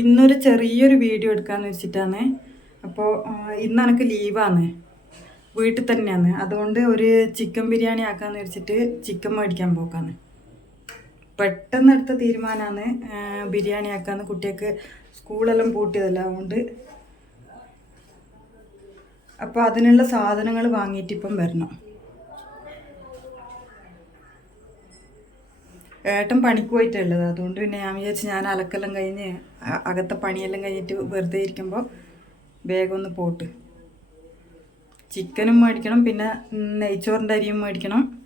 ഇന്നൊരു ചെറിയൊരു വീഡിയോ എടുക്കാന്ന് വെച്ചിട്ടാണ്. അപ്പോൾ ഇന്ന് എനിക്ക് ലീവാണ്. വീട്ടിൽ തന്നെയാണ്. അതുകൊണ്ട് ഒരു ചിക്കൻ ബിരിയാണി ആക്കാന്ന് വെച്ചിട്ട് ചിക്കൻ മേടിക്കാൻ പോക്കാണ്. പെട്ടെന്ന് എടുത്ത തീരുമാനമാണ് ബിരിയാണി ആക്കാന്ന് കുട്ടികൾക്ക് സ്കൂളെല്ലാം പൂട്ടിയതല്ല അതുകൊണ്ട്. അപ്പോൾ അതിനുള്ള സാധനങ്ങൾ വാങ്ങിയിട്ട് ഇപ്പം വരണം. ഏട്ടൻ പണിക്ക് പോയിട്ടുള്ളത് അതുകൊണ്ട് പിന്നെ ഞാൻ വിചാരിച്ചു ഞാൻ അലക്കെല്ലാം കഴിഞ്ഞ് അകത്തെ പണിയെല്ലാം കഴിഞ്ഞിട്ട് വെറുതെ ഇരിക്കുമ്പോൾ വേഗം ഒന്ന് പോട്ട്. ചിക്കനും മേടിക്കണം പിന്നെ നെയ്ച്ചോറിന്റെ അരിയും മേടിക്കണം.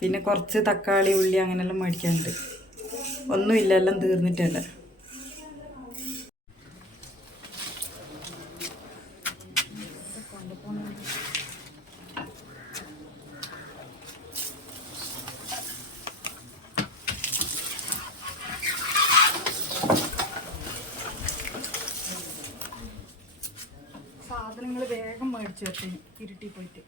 പിന്നെ കുറച്ച് തക്കാളി ഉള്ളി അങ്ങനെയെല്ലാം മേടിക്കാനുണ്ട്. ഒന്നുമില്ല എല്ലാം തീർന്നിട്ടല്ല? സാധനങ്ങൾ വേഗം മേടിച്ചു വെച്ചേ ഇരുട്ടി പോയിട്ട്.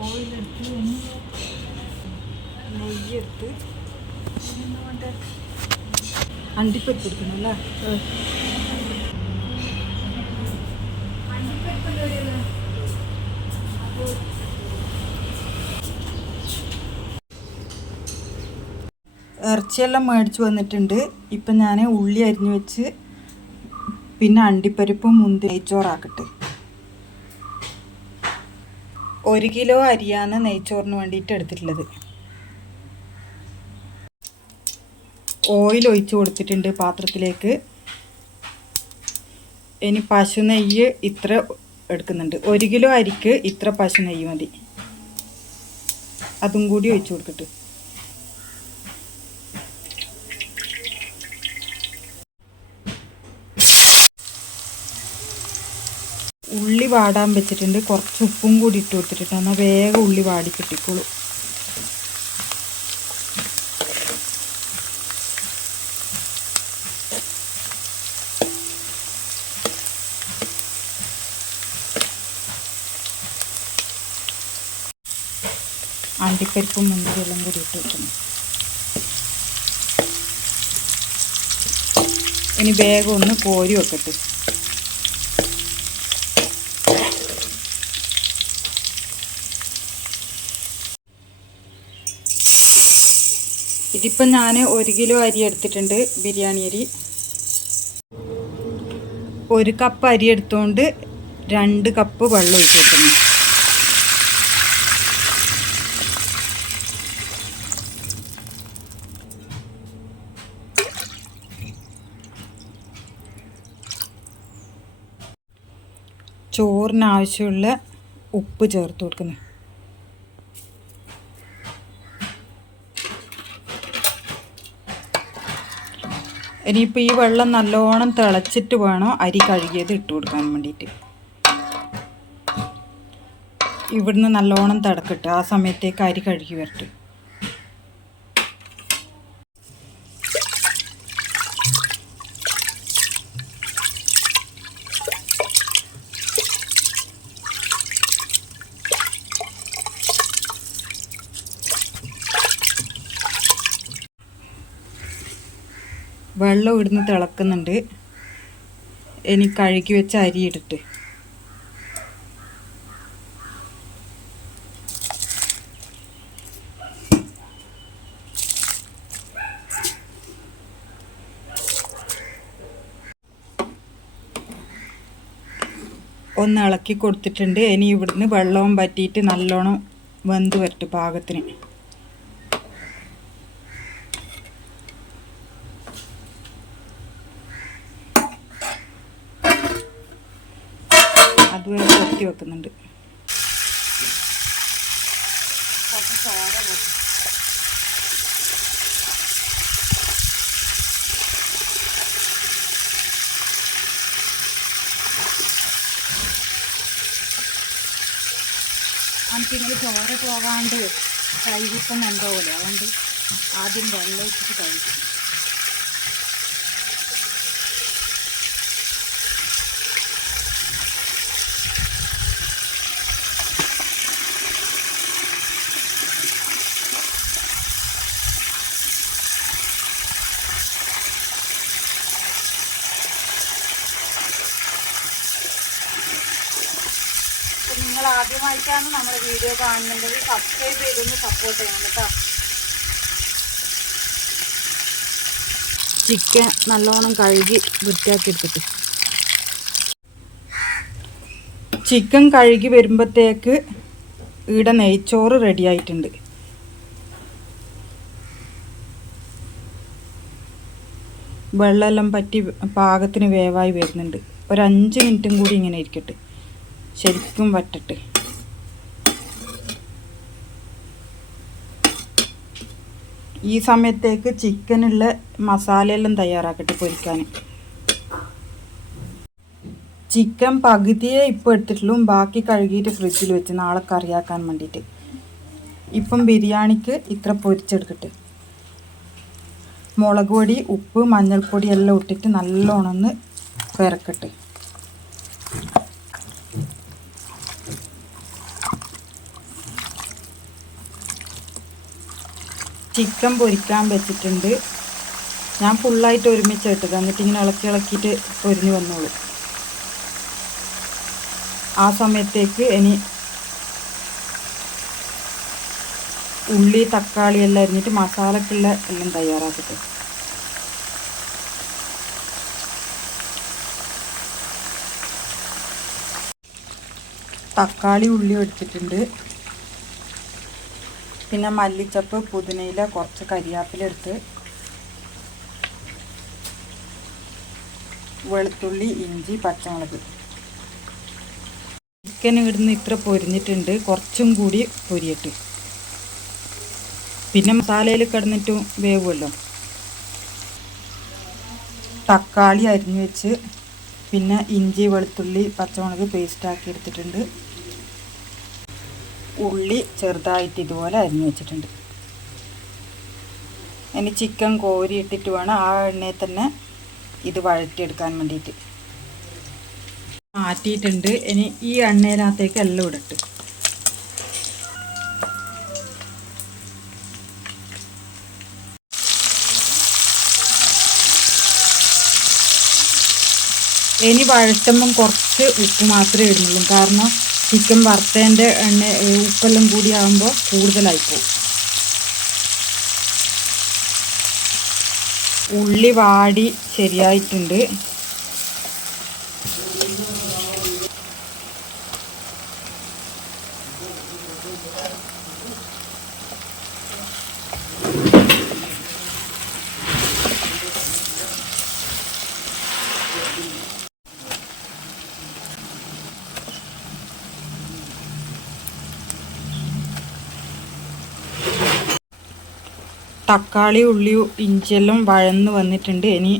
ഓയിലെടുത്ത് നെയ്യെടുത്ത്? അണ്ടിപ്പരിപ്പ് എടുക്കണം അല്ലേ ഇറച്ചിയെല്ലാം മേടിച്ച് വന്നിട്ടുണ്ട് ഇപ്പം ഞാൻ ഉള്ളി അരിഞ്ഞു വെച്ച് പിന്നെ അണ്ടിപ്പരിപ്പും മുന്തി നെയ്ച്ചോറാക്കട്ടെ. ഒരു കിലോ അരിയാണ് നെയ്ച്ചോറിന് വേണ്ടിയിട്ട് എടുത്തിട്ടുള്ളത്. ഓയിൽ ഒഴിച്ചു കൊടുത്തിട്ടുണ്ട് പാത്രത്തിലേക്ക്. ഇനി പശു നെയ്യ് ഇത്ര എടുക്കുന്നുണ്ട്. ഒരു കിലോ അരിക്ക് ഇത്ര പശു നെയ്യ് മതി. അതും കൂടി ഒഴിച്ചു കൊടുക്കട്ടെ ഉള്ളി വാടാൻ വെച്ചിട്ടുണ്ട്. കുറച്ച് ഉപ്പും കൂടി ഇട്ട് കൊടുത്തിട്ടുണ്ട്. എന്നാൽ വേഗം ഉള്ളി വാടി കിട്ടിക്കോളൂ. അണ്ടിപ്പരിപ്പും മുന്തിരിയെല്ലാം കൂടി ഇട്ട് വെക്കണം ഇനി വേഗം ഒന്ന് കോരി വെക്കട്ടെ. ഇതിപ്പം ഞാൻ ഒരു കിലോ അരി എടുത്തിട്ടുണ്ട് ബിരിയാണി അരി. ഒരു കപ്പ് അരി എടുത്തുകൊണ്ട് രണ്ട് കപ്പ് വെള്ളം ഒഴിച്ച് കൊടുക്കണം ചോറിന് ആവശ്യമുള്ള ഉപ്പ് ചേർത്ത് കൊടുക്കുന്നു. ഇനിയിപ്പോൾ ഈ വെള്ളം നല്ലോണം തിളച്ചിട്ട് വേണം അരി കഴുകിയത് ഇട്ട് കൊടുക്കാൻ വേണ്ടിയിട്ട്. ഇവിടുന്ന് നല്ലോണം തിടക്കിട്ട് ആ സമയത്തേക്ക് അരി കഴുകി വരട്ടെ. വെള്ളം ഇവിടുന്ന് തിളക്കുന്നുണ്ട്. ഇനി കഴുകി വെച്ച അരി ഇട്ടിട്ട്. ഒന്ന് ഇളക്കി കൊടുത്തിട്ടുണ്ട്. ഇനി ഇവിടുന്ന് വെള്ളവും പറ്റിയിട്ട് നല്ലോണം വെന്ത് വരട്ടെ പാകത്തിന് അതുവരെ കൊത്തി വെക്കുന്നുണ്ട് കുറച്ച് ചോര പോട്ടെ. എനിക്കിങ്ങനെ ചോര പോകാണ്ട് കഴുകിപ്പം പോലെ. അതുകൊണ്ട് ആദ്യം വെള്ളം വെച്ചിട്ട് കഴിക്കും അപ്പോൾ നിങ്ങൾ ആദ്യമായിട്ടാണ് നമ്മുടെ വീഡിയോ കാണുന്നുണ്ടെങ്കിൽ സബ്സ്ക്രൈബ് ചെയ്തൊന്ന് സപ്പോർട്ട് ചെയ്യണം കേട്ടോ. ചിക്കൻ നല്ലോണം കഴുകി വൃത്തിയാക്കി എടുത്തിട്ട്. ചിക്കൻ കഴുകി വരുമ്പോഴത്തേക്ക് ഇവിടെ നെയ്ച്ചോറ് റെഡി ആയിട്ടുണ്ട്. വെള്ളമെല്ലാം പറ്റി പാകത്തിന് വേവായി വരുന്നുണ്ട്. ഒരു അഞ്ച് മിനിറ്റും കൂടി ഇങ്ങനെ ഇരിക്കട്ടെ. ശരിക്കും വറ്റട്ടെ. ഈ സമയത്തേക്ക് ചിക്കനുള്ള മസാലയെല്ലാം തയ്യാറാക്കട്ടെ പൊരിക്കാൻ ചിക്കൻ പകുതിയെ ഇപ്പോൾ എടുത്തിട്ടുള്ളൂ. ബാക്കി കഴുകിയിട്ട് ഫ്രിഡ്ജിൽ വെച്ച് നാളെ കറിയാക്കാൻ വേണ്ടിയിട്ട്. ഇപ്പം ബിരിയാണിക്ക് ഇത്ര പൊരിച്ചെടുക്കട്ടെ മുളക് പൊടി ഉപ്പ് മഞ്ഞൾപ്പൊടി എല്ലാം ഇട്ടിട്ട് നല്ലോണം ഒന്ന് പെരക്കട്ടെ. ചിക്കൻ പൊരിക്കാൻ വെച്ചിട്ടുണ്ട്. ഞാൻ ഫുള്ളായിട്ട് ഒരുമിച്ച് ഇട്ടത് എന്നിട്ട് ഇങ്ങനെ ഇളക്കി ഇളക്കിയിട്ട് പൊരിഞ്ഞു വന്നോളൂ. ആ സമയത്തേക്ക് ഇനി ഉള്ളി തക്കാളി എല്ലാം അരിഞ്ഞിട്ട് മസാലക്കുള്ള എല്ലാം തയ്യാറാക്കട്ടെ. തക്കാളി ഉള്ളി എടുത്തിട്ടുണ്ട് പിന്നെ മല്ലിച്ചപ്പ് പുതിനയില കുറച്ച് കരിയാപ്പില എടുത്ത് വെളുത്തുള്ളി ഇഞ്ചി പച്ചമുളക്. ചിക്കൻ ഇവിടുന്ന് ഇത്ര പൊരിഞ്ഞിട്ടുണ്ട്. കുറച്ചും കൂടി പൊരിയിട്ട്. പിന്നെ മസാലയിൽ കിടന്നിട്ടും വേവുമല്ലോ തക്കാളി അരിഞ്ഞു വെച്ച് പിന്നെ ഇഞ്ചി വെളുത്തുള്ളി പച്ചമുളക് പേസ്റ്റാക്കി എടുത്തിട്ടുണ്ട്. ഉള്ളി ചെറുതായിട്ട് ഇതുപോലെ അരിഞ്ഞു വെച്ചിട്ടുണ്ട്. ഇനി ചിക്കൻ കോരി ഇട്ടിട്ട് വേണം ആ എണ്ണയിൽ തന്നെ ഇത് വഴറ്റിയെടുക്കാൻ വേണ്ടിയിട്ട്. മാറ്റിയിട്ടുണ്ട്. ഇനി ഈ എണ്ണയിനകത്തേക്ക് എല്ലാം ഇടട്ട്. ഇനി വഴറ്റുമ്പം കുറച്ച് ഉപ്പ് മാത്രമേ ഇടുന്നുള്ളൂ. കാരണം ചിക്കൻ വറുത്തതിന്റെ എണ്ണ ഉപ്പെല്ലാം കൂടി ആകുമ്പോൾ പോകും ഉള്ളി വാടി ശരിയായിട്ടുണ്ട്. തക്കാളി ഉള്ളി ഇഞ്ചിയെല്ലാം വഴന്ന് വന്നിട്ടുണ്ട്. ഇനി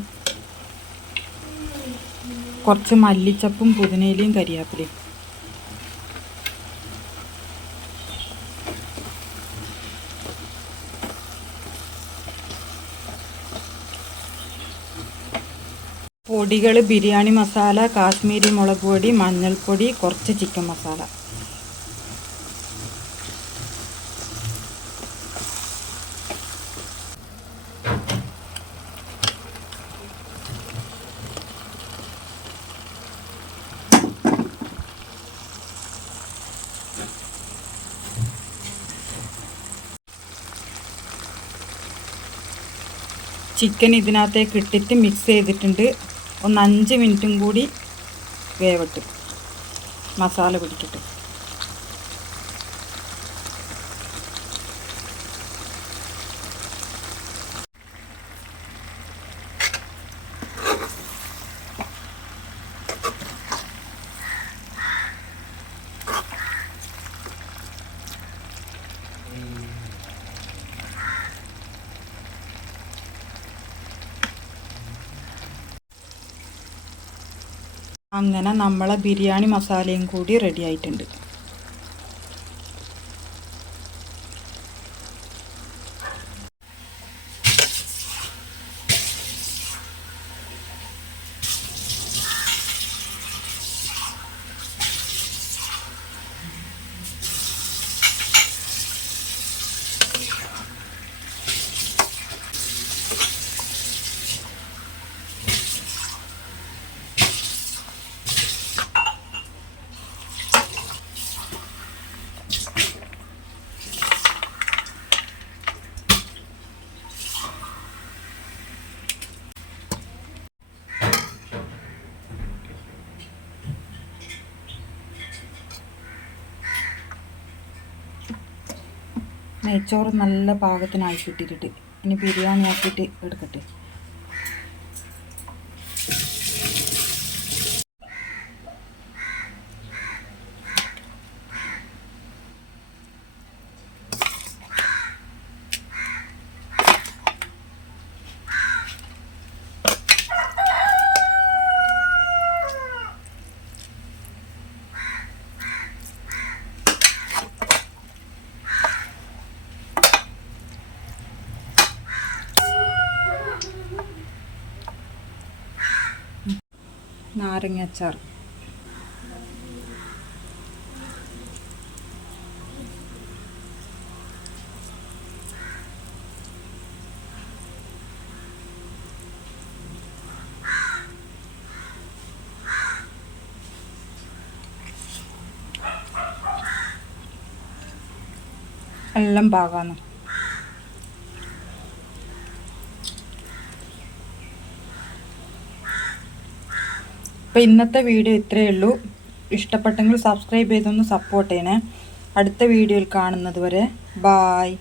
കുറച്ച് മല്ലിച്ചപ്പും പുതിനയിലയും കരിയാപ്പിലയും. പൊടികൾ ബിരിയാണി മസാല കാശ്മീരി മുളക് പൊടി മഞ്ഞൾപ്പൊടി കുറച്ച് ചിക്കൻ മസാല. ചിക്കൻ ഇതിനകത്തേക്ക് ഇട്ടിട്ട് മിക്സ് ചെയ്തിട്ടുണ്ട്. ഒന്ന് അഞ്ച് മിനിറ്റും കൂടി വേവട്ട്. മസാല പിടിക്കട്ടെ. അങ്ങനെ നമ്മളെ ബിരിയാണി മസാലയും കൂടി റെഡി ആയിട്ടുണ്ട്. നെയ്ച്ചോറ് നല്ല പാകത്തിനായി കിട്ടിയിട്ടുണ്ട് ഇനി ബിരിയാണി ആക്കിയിട്ട് എടുക്കട്ടെ. നാരങ്ങ അച്ചാർ. എല്ലാം പാകാന്ന് അപ്പോൾ ഇന്നത്തെ വീഡിയോ ഇത്രയേ ഉള്ളൂ. ഇഷ്ടപ്പെട്ടെങ്കിൽ സബ്സ്ക്രൈബ് ചെയ്തൊന്ന് സപ്പോർട്ട് ചെയ്യണേ. അടുത്ത വീഡിയോയിൽ കാണുന്നത് വരെ ബായ്